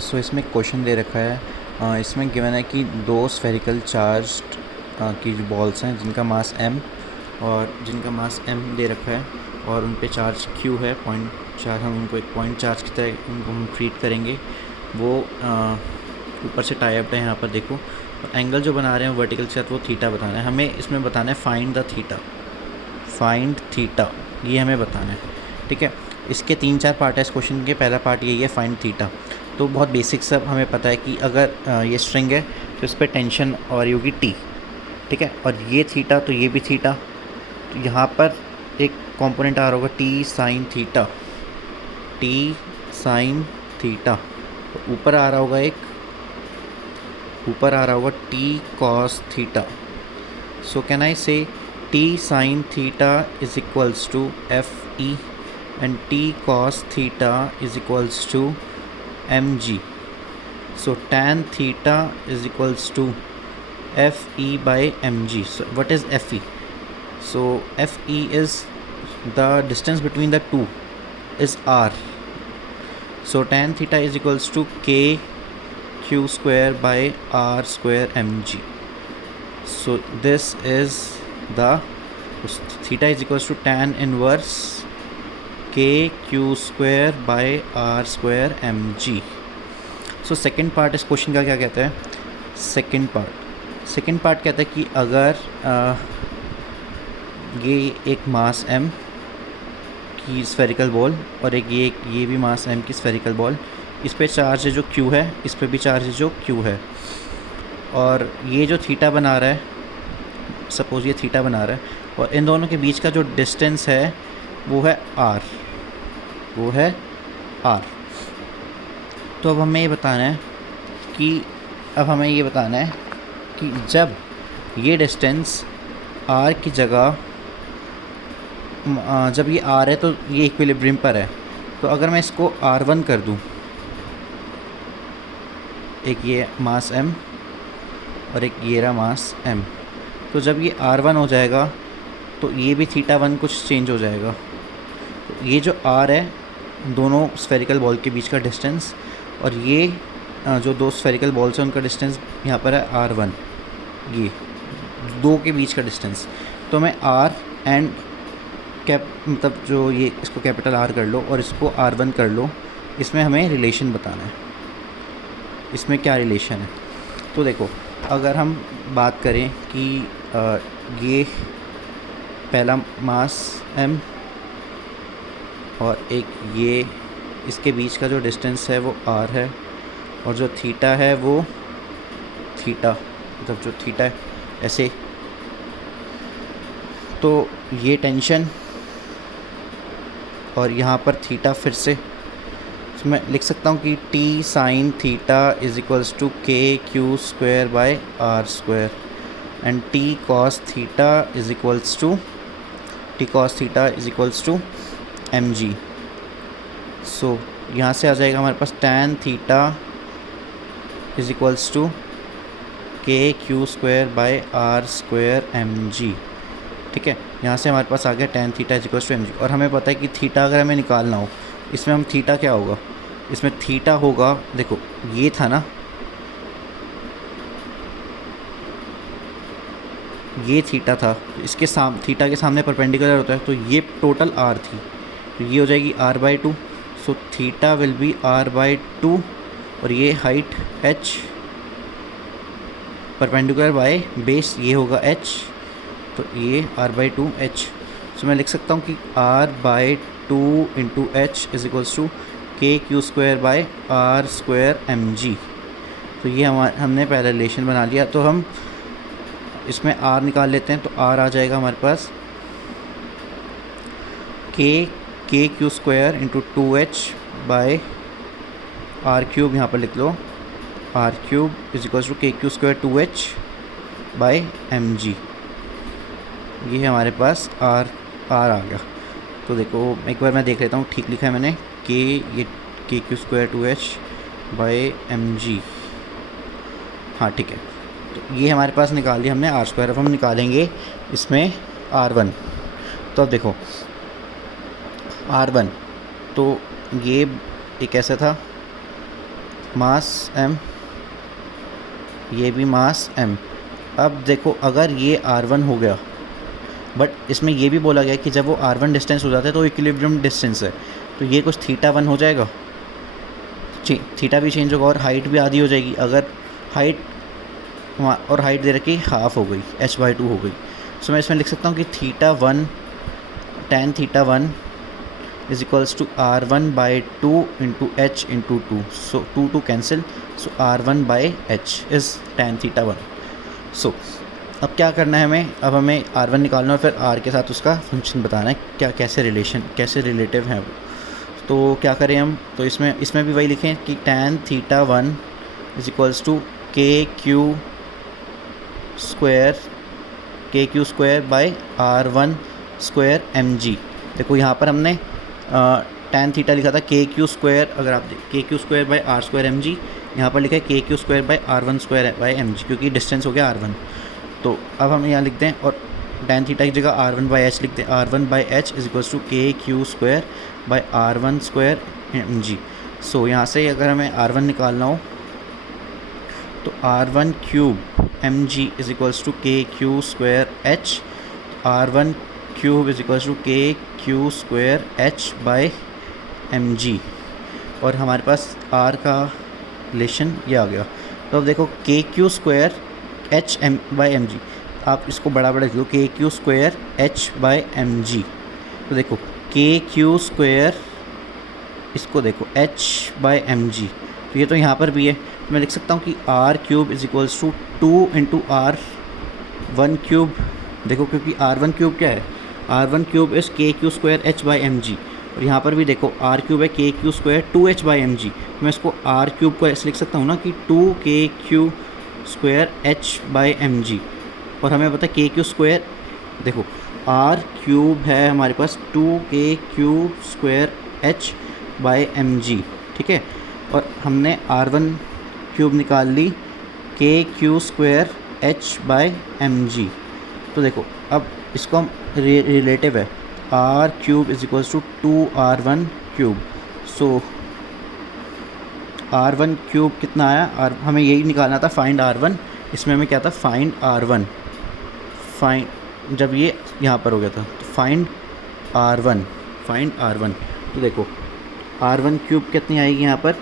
सो इसमें क्वेश्चन दे रखा है, इसमें गिवन है कि दो स्फेरिकल चार्ज्ड की जो बॉल्स हैं जिनका मास m और जिनका मास m दे रखा है और उन पे चार्ज q है 0.4। हम उनको एक पॉइंट चार्ज की तरह उनको हम ट्रीट करेंगे। वो ऊपर से टाई अप है, यहाँ पर देखो। एंगल जो बना रहे हैं वर्टिकल के साथ वो थीटा बताना है हमें। इसमें बताना है find the theta, find theta, ये हमें बताना है। ठीक है, इसके 3-4 पार्ट है इस क्वेश्चन के। पहला पार्ट यही है फाइंड थीटा। तो बहुत बेसिक सब हमें पता है कि अगर ये स्ट्रिंग है तो इस पर टेंशन और ये होगी टी। ठीक है, और ये थीटा तो ये भी थीटा। तो यहाँ पर एक कंपोनेंट आ रहा होगा T sine theta, T sine theta. तो ऊपर आ रहा होगा T cos theta. So can I say T sine theta is equals to F E and t cos theta is equals to mg. So tan theta is equals to fe by mg. So what is fe? So fe is the distance between the two is r. So tan theta is equals to k q square by r square mg. So this is the theta is equals to tan inverse k q square by are square M G. So second part इस question का क्या कहता है? Second part कहता है कि अगर ये एक मास m की स्फेरिकल बॉल और एक ये भी मास m की स्फेरिकल बॉल, इस पे चार्ज है जो q है, इस पे भी चार्ज है जो q है, और ये जो थीटा बना रहा है, सपोज ये थीटा बना रहा है, और इन दोनों के बीच का जो डिस्टेंस है वो है r, तो अब हमें ये बताना है कि जब ये डिस्टेंस r की जगह, जब ये r है तो ये इक्विलिब्रियम पर है। तो अगर मैं इसको r1 कर दूं, एक ये मास m और एक ये रहा मास m, तो जब ये r1 हो जाएगा तो ये भी θ1 कुछ चेंज हो जाएगा। तो ये जो r है दोनों स्फेरिकल बॉल के बीच का डिस्टेंस, और ये जो दो स्फेरिकल बॉल्स हैं उनका डिस्टेंस यहाँ पर है r1, ये दो के बीच का डिस्टेंस। तो मैं r एंड मतलब जो ये इसको कैपिटल R कर लो और इसको r1 कर लो, इसमें हमें रिलेशन बताना है। इसमें क्या रिलेशन है? तो देखो, अगर हम बात करें कि ये पहला मास m और एक ये, इसके बीच का जो डिस्टेंस है वो r है, और जो थीटा है वो थीटा, मतलब जो थीटा है ऐसे, तो ये टेंशन और यहाँ पर थीटा फिर से, तो मैं लिख सकता हूँ कि T sine theta is equals to K Q square by are square, and T cos theta is equals to M ji. So यहाँ से आ जाएगा हमारे पास tan theta is equals to K Q square by are square M G. ठीक है, यहाँ से हमारे पास आ गया tan theta is equals to M G. और हमें पता है कि थीटा अगर हमें निकालना हो, इसमें हम थीटा क्या होगा, इसमें थीटा होगा, देखो ये था ना, ये थीटा था, इसके थीटा के सामने परपेंडिकुलर होता है, तो ये टोटल r थी, तो ये हो जाएगी r/2। So theta will be r/2, और ये height h perpendicular by base, ये होगा h, तो ये r/2 h। सो मैं लिख सकता हूँ कि r/2 into h is equals to K Q square by are square M G. तो ये हमने पहला रिलेशन बना लिया। तो हम इसमें r निकाल लेते हैं, तो r आ जाएगा हमारे पास K Q square into 2h by R cube, यहाँ पर लिख लो R cube is equals to K Q square 2h by M G. ये हमारे पास r आ गया। तो देखो एक बार मैं देख लेता हूँ ठीक लिखा है मैंने, ये के Q square 2h by M g. हाँ ठीक है, तो ये हमारे पास निकाल लिया हमने r²। अब हम निकालेंगे इसमें r1। तो अब देखो r1, तो ये एक ऐसा था मास m, ये भी मास m। अब देखो अगर ये r1 हो गया, बट इसमें ये भी बोला गया कि जब वो r1 डिस्टेंस हो जाता है तो इक्विलिब्रियम डिस्टेंस है, तो ये कुछ θ1 हो जाएगा, थीटा भी चेंज होगा और हाइट भी आधी हो जाएगी। अगर हाइट और हाइट दे रखी हाफ हो गई, h/2 हो गई, सो मैं इसमें लिख सकता हूँ कि θ1 tan θ1 is equals to r1/2 into h into 2, so 2 cancel, so r1/h is tan θ1। So अब क्या करना है हमें, अब हमें r1 निकालना है और फिर r के साथ उसका फंक्शन बताना है क्या, कैसे रिलेटिव हैं वो। तो क्या करें हम, तो इसमें भी वही लिखें कि tan θ1 is equals to KQ square by r1 square mg। देखो यहाँ पर हमने tan थीटा लिखा था KQ स्क्वायर, अगर आप KQ square by r square mg, यहाँ पर लिखा है KQ square by r1 square by mg, क्योंकि डिस्टेंस हो गया r1। तो अब हम यहाँ लिख दें और tan थीटा की जगह r1/h लिख दें, r1/h is equals to KQ square by r1 square mg। So यहाँ से अगर हमें r1 निकालना हो तो r1 cube mg is equals to KQ square h, r1 cube is equals to KQ square h by mg, और हमारे पास r का रिलेशन ये आ गया। तो अब देखो KQ square h by mg, आप इसको बड़ा लिख लो, KQ square h by mg। तो देखो KQ स्क्वायर, इसको देखो h बाई mg, तो ये तो यहाँ पर भी है, तो मैं लिख सकता हूँ कि r cube is equals to 2 into r1 cube. देखो क्योंकि r1 क्यूब क्या है, r1 cube is KQ square h by mg, और यहाँ पर भी देखो r क्यूब है KQ square 2h by mg। मैं इसको r क्यूब को ऐसे लिख सकता हूँ ना कि 2KQ square h by mg, और हमें पता है KQ स्क्वायर, देखो r क्यूब है हमारे पास 2KQ square h by mg, ठीक है, और हमने r1 क्यूब निकाल ली KQ square h by mg। तो देखो अब इसको हम रिलेटिव है, r cube is equals to 2r1 cube. So r1 cube कितना आया, हमें यही निकालना था फाइंड r1, इसमें हमें क्या था फाइंड r1, जब ये यहाँ पर हो गया था तो फाइंड r1। तो देखो r1 क्यूब कितनी आएगी यहाँ पर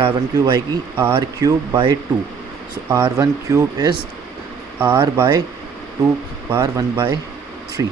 r1 क्यूब आएगी r cube by 2, so r1 cube is r by 2 power 1/3।